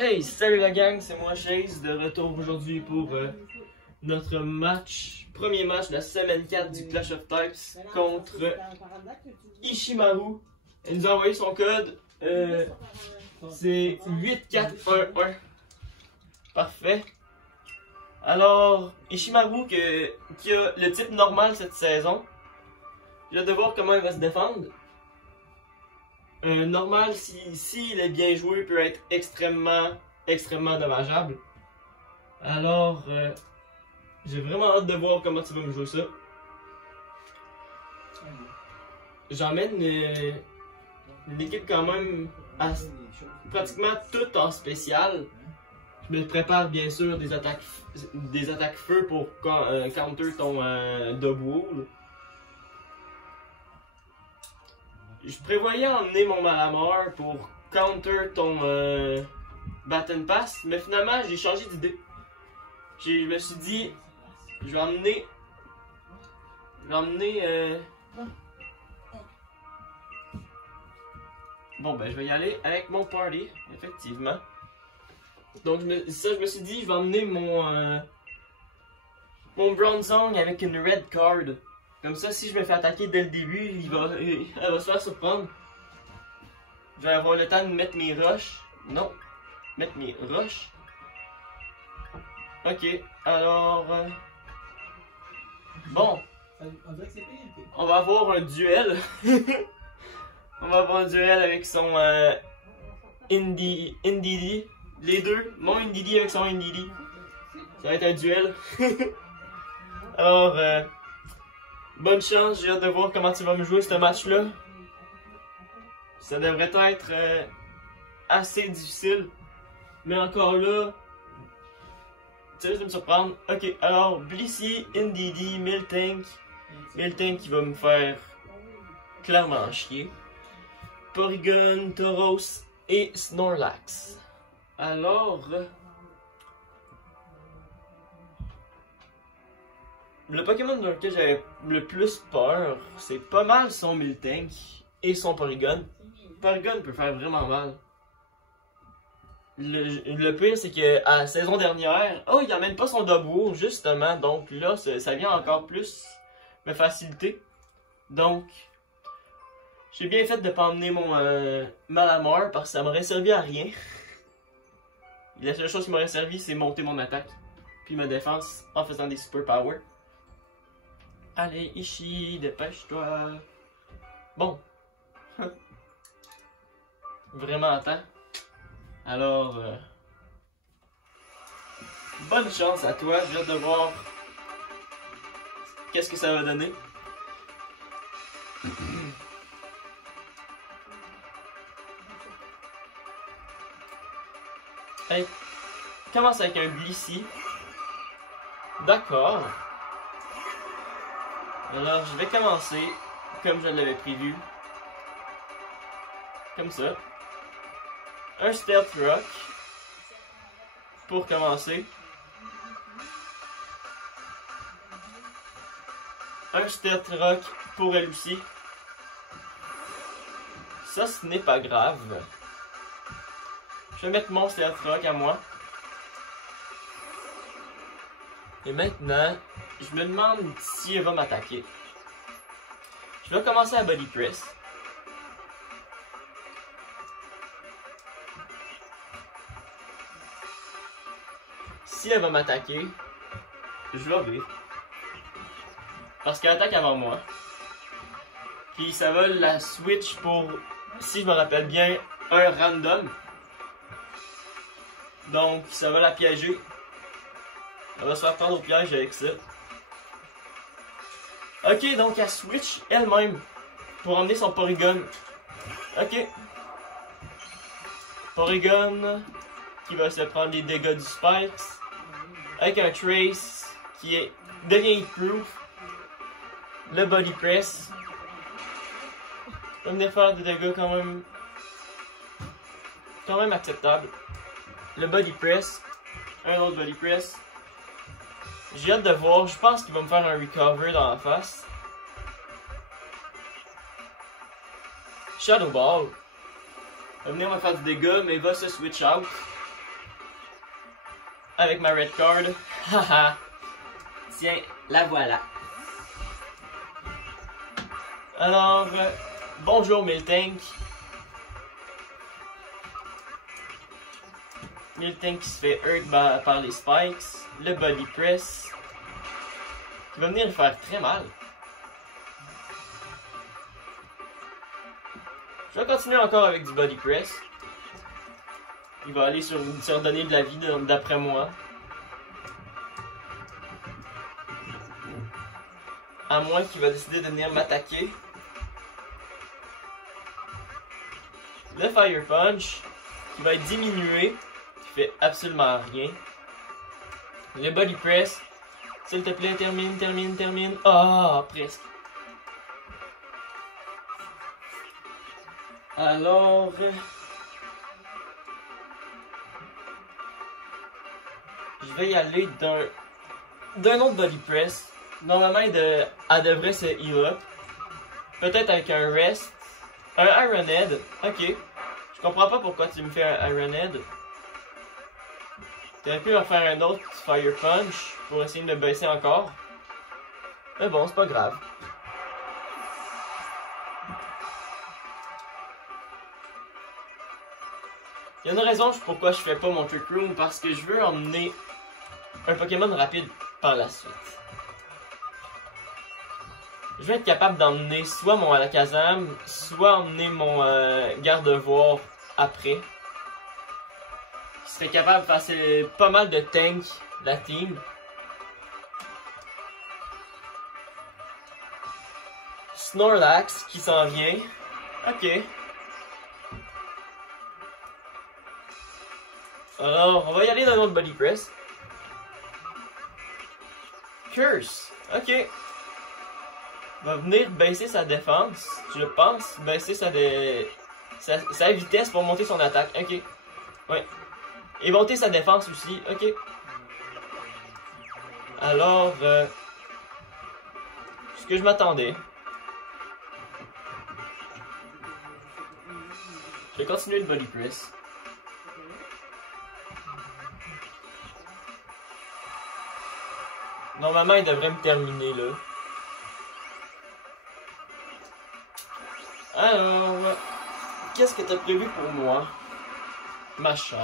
Hey, salut la gang, c'est moi Chase, de retour aujourd'hui pour notre premier match de la semaine 4 du Clash of Types contre Ishimaru. Il nous a envoyé son code, c'est 8411. Parfait. Alors, Ishimaru qui a le type normal cette saison, j'ai hâte de voir comment il va se défendre. Normal, s'il est bien joué, peut être extrêmement dommageable. Alors, j'ai vraiment hâte de voir comment tu vas me jouer ça. J'emmène une équipe quand même pratiquement toute en spécial. Je me prépare bien sûr des attaques feu pour counter ton double. Je prévoyais emmener mon Malamar pour counter ton Baton Pass, mais finalement j'ai changé d'idée. Je me suis dit, je vais emmener bon ben je vais y aller avec mon party, effectivement. Donc je me suis dit, je vais emmener mon Bronzong avec une red card. Comme ça, si je me fais attaquer dès le début, elle va se faire surprendre. Je vais avoir le temps de mettre mes rushs. Non, mettre mes rushs. Ok, alors... bon. On va avoir un duel. On va avoir un duel avec son Indeedee. Les deux, mon Indeedee avec son Indeedee. Ça va être un duel. Alors... bonne chance, j'ai hâte de voir comment tu vas me jouer ce match-là. Ça devrait être assez difficile. Mais encore là, tu risques de me surprendre. Ok, alors Blissey, Indeedee, Miltank. Miltank qui va me faire clairement chier. Porygon, Tauros et Snorlax. Alors... le Pokémon dans lequel j'avais le plus peur, c'est pas mal son Miltank et son Porygon. Porygon peut faire vraiment mal. Le pire, c'est que à la saison dernière, oh, il amène pas son Double, justement, donc là, ça vient encore plus me faciliter. Donc, j'ai bien fait de pas emmener mon Malamar parce que ça m'aurait servi à rien. La seule chose qui m'aurait servi, c'est monter mon attaque, puis ma défense en faisant des super power. Allez, Ishi, dépêche-toi. Bon. Vraiment à temps. Alors, bonne chance à toi. J'ai hâte de voir qu'est-ce que ça va donner. Hey, commence avec un Blissey. D'accord. Alors, je vais commencer comme je l'avais prévu. Comme ça. Un Stealth Rock. Pour commencer. Un Stealth Rock pour elle aussi. Ça, ce n'est pas grave. Je vais mettre mon Stealth Rock à moi. Et maintenant, je me demande si elle va m'attaquer. Je vais commencer à Body Press. Si elle va m'attaquer, je vais vivre. Parce qu'elle attaque avant moi. Puis ça va la switch pour, si je me rappelle bien, un random. Donc ça va la piéger. Elle va se faire prendre au piège avec ça. Ok, donc elle switch elle-même pour emmener son Porygon. Ok. Porygon qui va se prendre les dégâts du Spikes. Avec un Trace qui devient proof. Le Body Press. Va venir faire des dégâts quand même acceptables. Le Body Press. Un autre Body Press. J'ai hâte de voir, je pense qu'il va me faire un recover dans la face. Shadow Ball. va venir me faire du dégât, mais il va se switch out. avec ma red card. Haha. Tiens, la voilà. Alors, bonjour Miltank. Miltank qui se fait hurt par les spikes. Le body press. Qui va venir lui faire très mal. Je vais continuer encore avec du body press. Il va aller sur donner de la vie d'après moi. À moins qu'il va décider de venir m'attaquer. Le Fire Punch, qui va être diminué, qui fait absolument rien. Le Body Press, s'il te plaît, termine. Ah, presque. Alors... je vais y aller d'un autre Body Press. Normalement, elle devrait se heal up. Peut-être avec un rest. Un Iron Head. Ok. Je comprends pas pourquoi tu me fais un Iron Head. Tu aurais pu en faire un autre Fire Punch pour essayer de me baisser encore. Mais bon, c'est pas grave. Il y a une raison pourquoi je fais pas mon Trick Room, parce que je veux emmener un Pokémon rapide par la suite. Je vais être capable d'emmener soit mon Alakazam, soit emmener mon Gardevoir après. Je serais capable de passer pas mal de tanks de la team. Snorlax qui s'en vient. Ok. Alors, on va y aller dans notre Body Press. Curse. Ok. Va venir baisser sa défense, je pense, baisser sa vitesse pour monter son attaque. Ok. Ouais. Et monter sa défense aussi. Ok. Alors, ce que je m'attendais. Je vais continuer le Body Press. Normalement, il devrait me terminer là. Alors, qu'est-ce que t'as prévu pour moi, ma chère?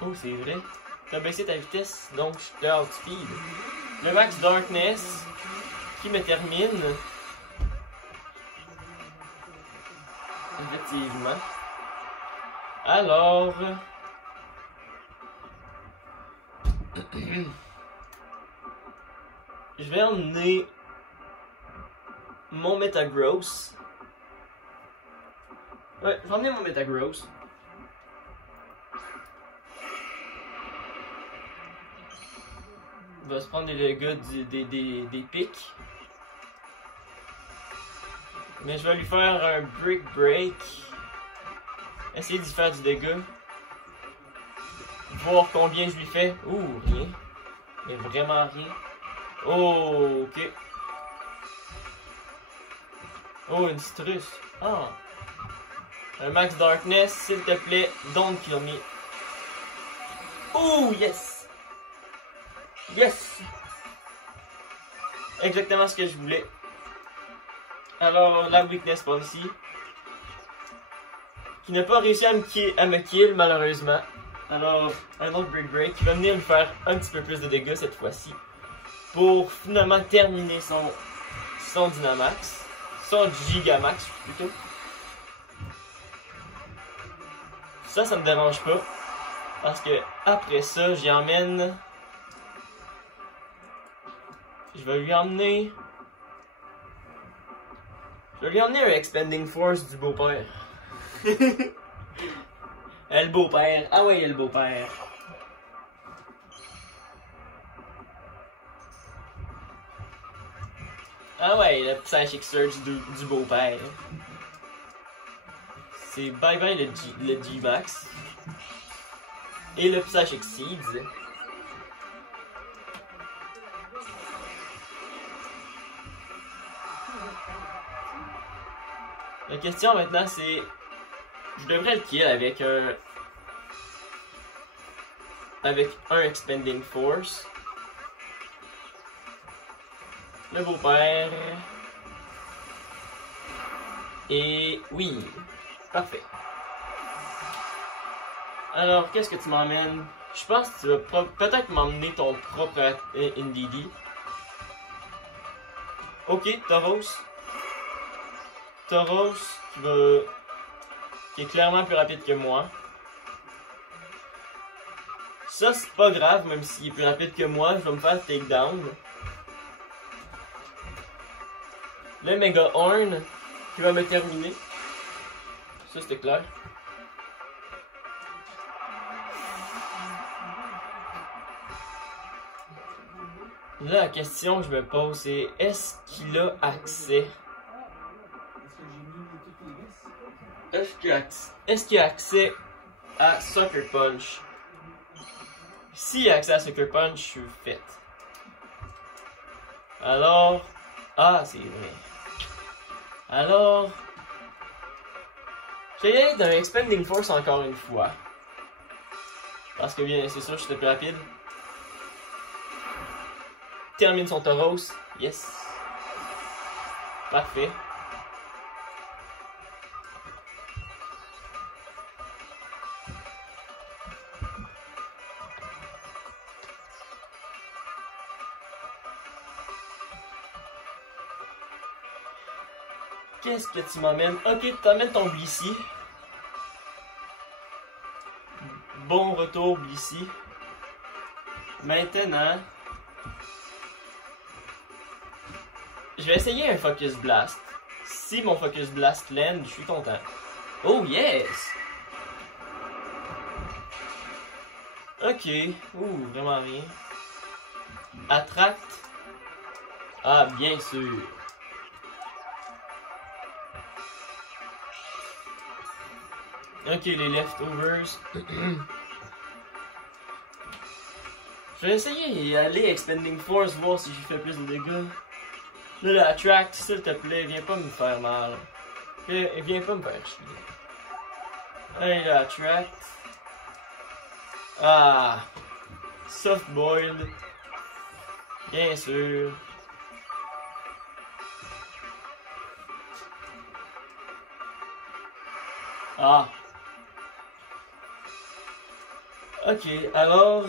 Oh, c'est vrai. T'as baissé ta vitesse, donc je te outspeed. Le Max Darkness, qui me termine. Effectivement. Alors... je vais emmener mon Metagross. Ouais, je vais emmener mon Metagross. Il va se prendre des dégâts des pics. Mais je vais lui faire un Brick Break. Essayer d'y faire du dégât. Voir combien je lui fais. Ouh, rien. Mais vraiment rien. Oh, ok. Oh, une citrus. Ah. Un Max Darkness, s'il te plaît, don't kill me. Oh, yes. Yes. Exactement ce que je voulais. Alors, la Weakness Policy. Qui n'a pas réussi à me kill, malheureusement. Alors, un autre Brick Break qui va venir lui faire un petit peu plus de dégâts cette fois-ci. Pour finalement terminer son Dynamax. Son Gigamax, plutôt. Ça me dérange pas. Parce que après ça, j'y emmène... Je vais lui emmener un Expanding Force du beau-père. Le beau-père. Ah ouais, le beau-père. Ah ouais, le Psychic Surge du beau-père. C'est bye bye le G-Max. Et le Psychic Seeds. La question maintenant c'est... Je devrais le kill avec un Expending Force. Le beau-père. Et oui, parfait. Alors, qu'est-ce que tu m'emmènes? Je pense que tu vas peut-être m'emmener ton propre NDD. Ok, Tauros. Tauros qui est clairement plus rapide que moi. Ça, c'est pas grave, même s'il est plus rapide que moi, je vais me faire takedown. Le Mega Horn qui va me terminer. Ça, c'était clair. Là, la question que je me pose, c'est est-ce qu'il a accès? Est-ce qu'il a accès à Sucker Punch? S'il a accès à Sucker Punch, je suis fait. Alors... Ah, c'est vrai. Alors... Je vais y aller d'un Expending Force encore une fois. Parce que bien, c'est sûr, je suis plus rapide. Termine son Tauros. Yes. Parfait. Qu'est-ce que tu m'emmènes? Ok, tu t'amènes ton Blissey. Bon retour, Blissey. Maintenant... Je vais essayer un Focus Blast. Si mon Focus Blast land, je suis content. Oh yes! Ok. Ouh, vraiment rien. Attract. Ah, bien sûr. Ok, les leftovers. Je vais essayer d'aller Expending Force, voir si je fais plus de dégâts. Là, la Attract, s'il te plaît, viens pas me faire mal. Viens pas me faire chier. Allez, la Attract. Ah! Soft Boiled. Bien sûr. Ah! Ok, alors...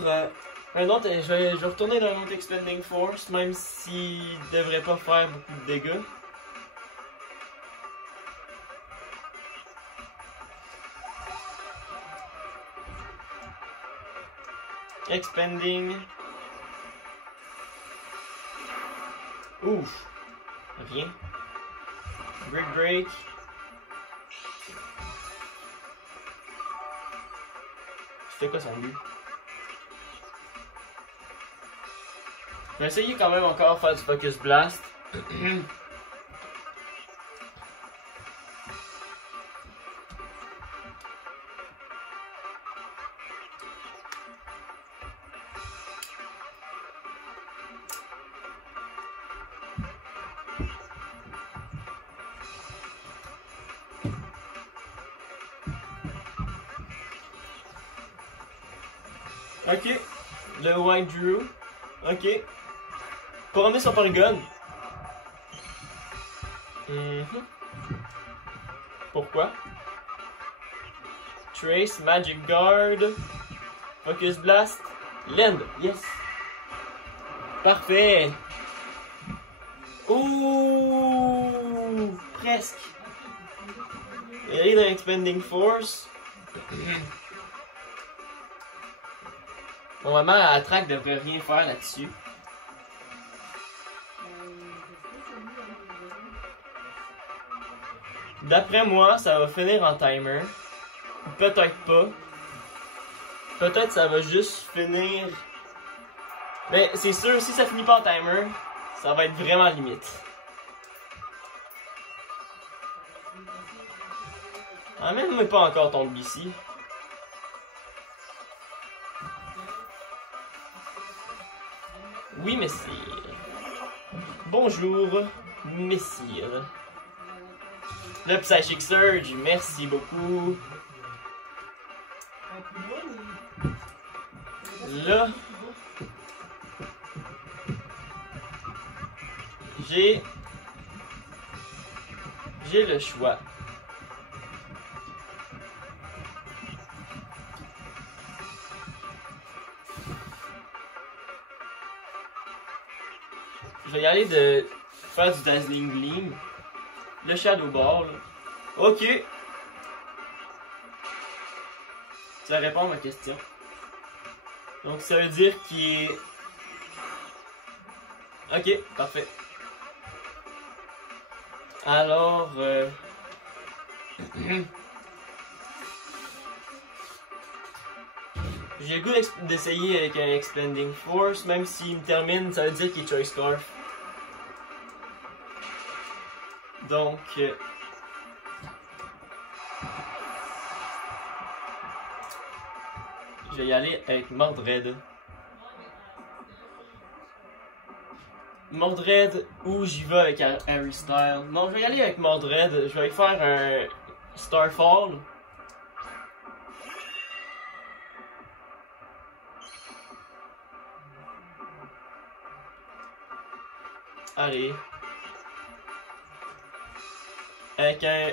je vais retourner dans notre Expending Force, même s'il devrait pas faire beaucoup de dégâts. Expending. Ouf. Rien. Break. C'était quoi son but? Je vais essayer quand même encore de faire du Focus Blast. Ok. Le White Drew. Ok. Couronner son Porygon. Pourquoi? Trace, Magic Guard. Focus Blast. Land. Yes. Parfait. Ouh. Presque. Et dans Expending Force. Normalement, la track devrait rien faire là-dessus. D'après moi, ça va finir en timer. Peut-être pas. Peut-être ça va juste finir... Mais c'est sûr, si ça finit pas en timer, ça va être vraiment limite. Amène-moi pas encore ton BC. Oui, messire. Bonjour, messire. Le Psychic Surge, merci beaucoup. Là, j'ai le choix. Je vais y aller de faire du Dazzling Gleam. Le Shadow Ball. Ok. Ça répond à ma question. Donc ça veut dire qu'il est... Ok, parfait. Alors... j'ai le goût d'essayer avec un Expanding Force, même s'il me termine, ça veut dire qu'il est Choice Scarf. Donc... je vais y aller avec Mordred. Mordred ou j'y vais avec Harry Styles. Non, je vais y aller avec Mordred. Je vais faire un Starfall. Allez. Avec un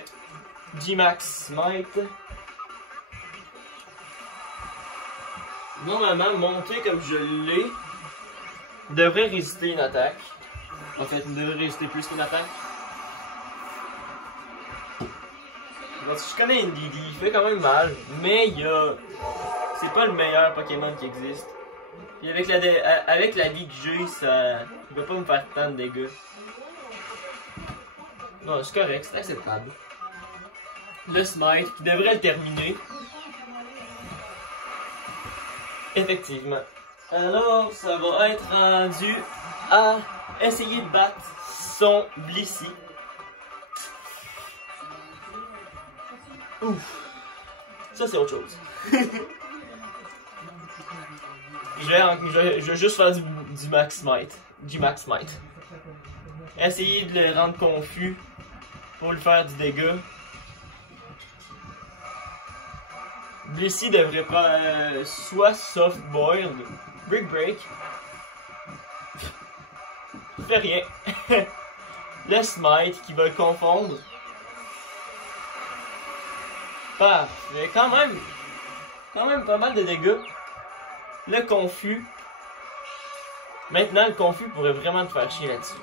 G-Max Smite. Normalement, monter comme je l'ai, devrait résister une attaque. En fait, il devrait résister plus qu'une attaque. Parce que je connais Indeedee, il fait quand même mal, mais il y a... c'est pas le meilleur Pokémon qui existe. Et avec la vie que j'ai, ça... il va pas me faire tant de dégâts. Non, c'est correct, c'est acceptable. Le Smite, qui devrait le terminer. Effectivement. Alors, ça va être rendu à essayer de battre son Blissey. Ouf. Ça, c'est autre chose. je vais juste faire du Max Smite. Du Max Smite. Essayer de le rendre confus pour lui faire du dégât. Blissey devrait pas soit Soft Boiled, Brick Break. Fait rien. Le Smite qui va le confondre. Parfait. Quand même pas mal de dégâts. Le confus. Maintenant, le confus pourrait vraiment te faire chier là-dessus.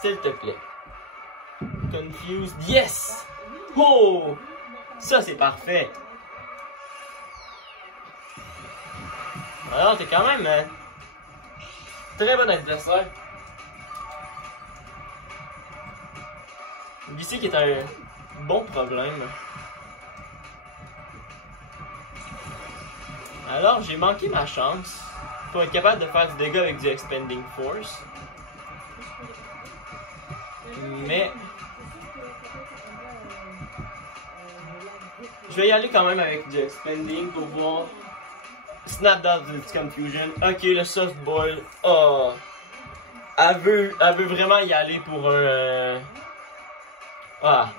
S'il te plaît. Confused. Yes! Oh! Ça, c'est parfait. Alors, t'es quand même très bon adversaire. Ici qui est un bon problème. Alors, j'ai manqué ma chance pour être capable de faire du dégât avec du Expanding Force. Mais... je vais y aller quand même avec du Expanding pour voir... Snap dans du Confusion. Ok, le Soft Boil. Oh. Elle veut vraiment y aller pour un... ah.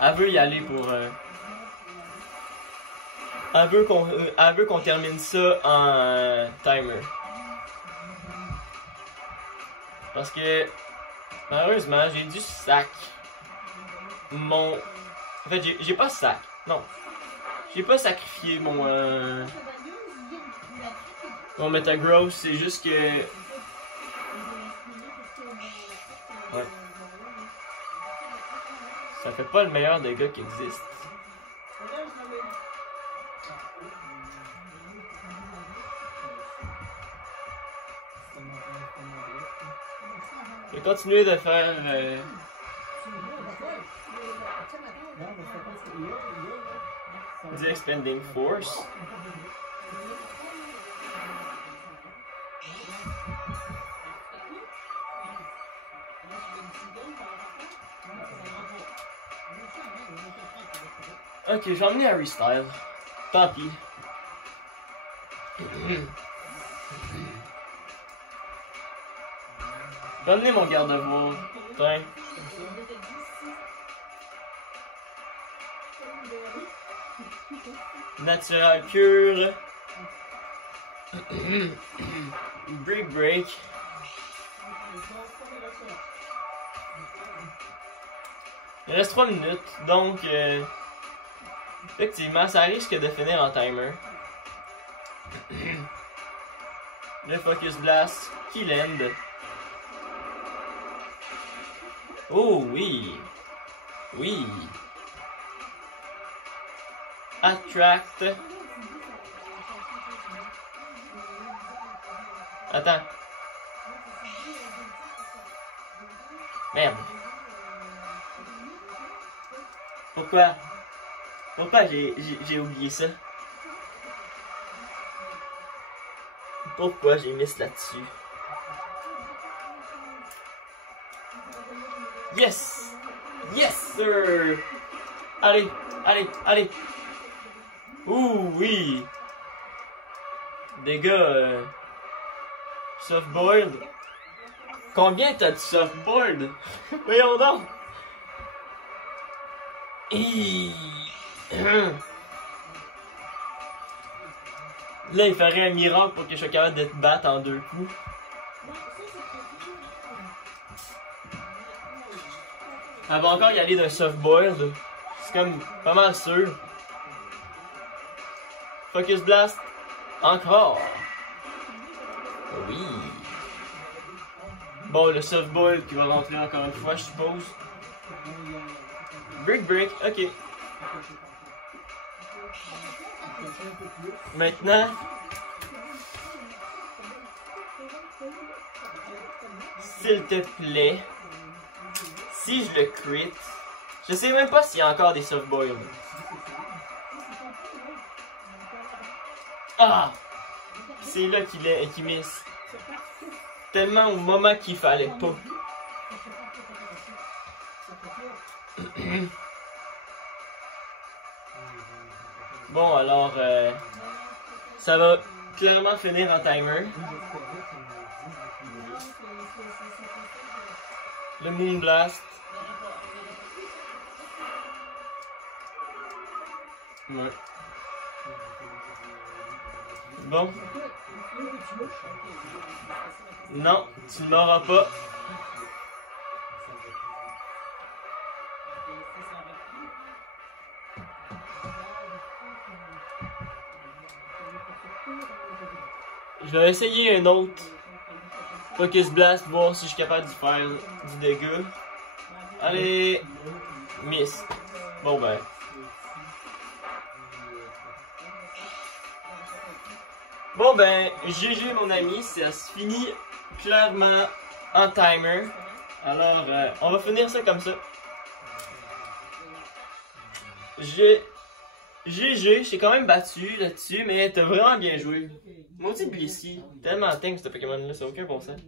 Elle veut y aller pour un... elle veut qu'on termine ça en timer. Parce que... malheureusement, j'ai dû sac mon... en fait, j'ai pas sac. Non. J'ai pas sacrifié mon Metagross, c'est juste que... ouais. Ça fait pas le meilleur dégât qui existe. Je vais continuer de faire... du Expanding Force. Ok, j'ai emmené Harry Styles. Tant pis. Je vais amener mon garde-voix. Tiens. Natural cure. Break. Il reste 3 minutes, donc effectivement, ça risque de finir en timer. Le Focus Blast, Kill End. Oh oui! Oui! Attract. Attends. Merde. Pourquoi? Pourquoi j'ai oublié ça? Pourquoi j'ai mis là-dessus? Yes! Yes, sir! Allez, allez, allez! Ouh, oui! Dégâts, softboard. Combien t'as de softboard? Voyons donc! Là, il ferait un miracle pour que je sois capable de te battre en 2 coups. Elle va encore y aller d'un softboard. C'est comme pas mal sûr. Focus Blast. Encore. Oui. Bon, le softboard qui va rentrer encore une fois, je suppose. Break, ok. Maintenant, s'il te plaît, si je le crit, je sais même pas s'il y a encore des softboils. Ah! C'est là qu'il miss. Tellement au moment qu'il fallait pas. Bon, alors, ça va clairement finir en timer. Le Moon Blast. Ouais. Bon. Non, tu n'auras pas. Je vais essayer un autre Focus Blast, voir si je suis capable de faire du dégât. Allez, miss. Bon ben. Bon ben, GG mon ami, ça se finit clairement en timer. Alors, on va finir ça comme ça. GG, je t'ai quand même battu là-dessus, mais t'as vraiment bien joué. Maudit Blissey, tellement tank ce Pokémon-là, ça n'a aucun bon sens.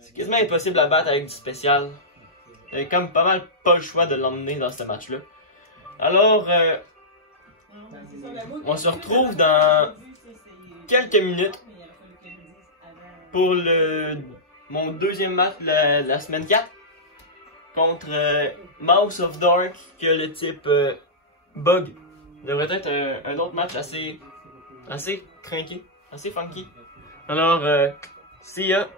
C'est quasiment impossible à battre avec du spécial. T'avais comme pas mal pas le choix de l'emmener dans ce match-là. Alors, on se retrouve dans quelques minutes pour mon deuxième match la semaine 4 contre Mouse of Dark, qui a le type Bug. Devrait être un autre match assez cranky, assez funky. Alors, see ya!